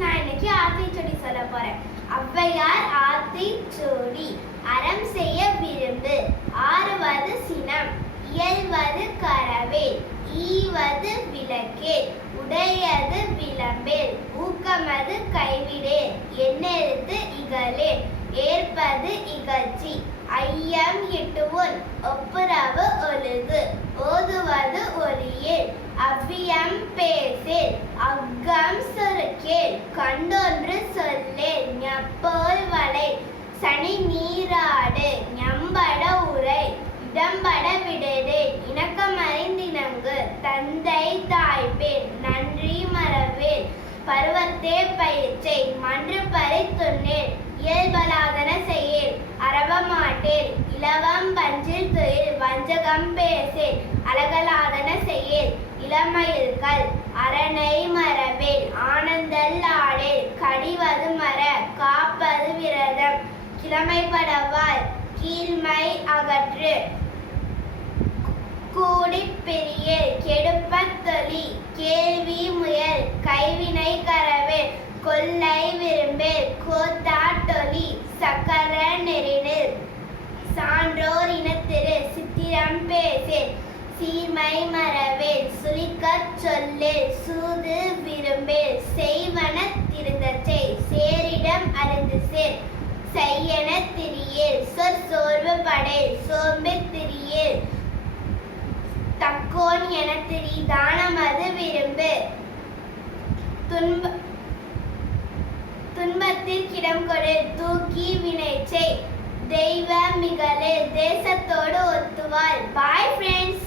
நான் இன்னைக்கு ஆத்திச்சூடி சொல்ல போறேன். ஔவையார் ஆத்திச்சூடி. அறம் செய்ய விரும்பு, ஆறுவது சினம், இயல்வது கரவேல், ஈவது விளக்கேல், உடையது விளம்பேல், ஊக்கமது கைவிடேல், எண்ணெழுத்து இகழேல், ஏற்பது இகழ்ச்சி, ஐயம் இட்டுவுன், ஒப்புரவு ஒழுகு, ஓதுவது ஒளியேல், அவ்வியம் பேசேல், அக்கம் சுருக்கேல், கண்டொன்று சொல்லேல், ஞப்போல் வளை, சனி நீராடு, ஞம்பட உரை, இடம்பட விடேல், இணக்கமறிந்திணங்கு, தந்தை தாய்பேல், நன்றி மறவேல், பருவத்தே பயிற்சை, மன்று பறித்துண்ணேல், இயல்பலாதன செய்யேல், அரவமாட்டேல், இலவம் பஞ்சில் துயில், வஞ்சகம் பேசேல், அழகலாதன செய்யேல், இளமயில்கள், அரணை மரபேல், ஆனந்தல் ஆடேல், கடிவது மர, காப்பது விரதம், கிழமைப்படவால், கீழ்மை அகற்று, கூடிப் பெரியேல், கெடுப்பத் தொழி, கேள்வி முயல், கைவினை கரவேல், கொல்லை விரும்பேல், கோத்தாட்டொலி, சக்கர நெறினில், சான்றோர் இனத்திரு, சித்திரம் பேசேல், சீர்மை மறவேல், சுழிக்கச் சொல்லேல், சூது விரும்பேல், செய்வன திருந்தச்சை, சேரிடம் அறிந்து சேர், செய்யன திரியேல், சொற்சோர்வு படேல், சோம்பித் திரியேல், தக்கோன் என திரி, தானமது விரும்பு, துன்பத்திற்கிடம் கொடு, தூக்கி வினைச்சை, தெய்வ மிகழேல், தேசத்தோடு ஒத்துவாள். Bye friends.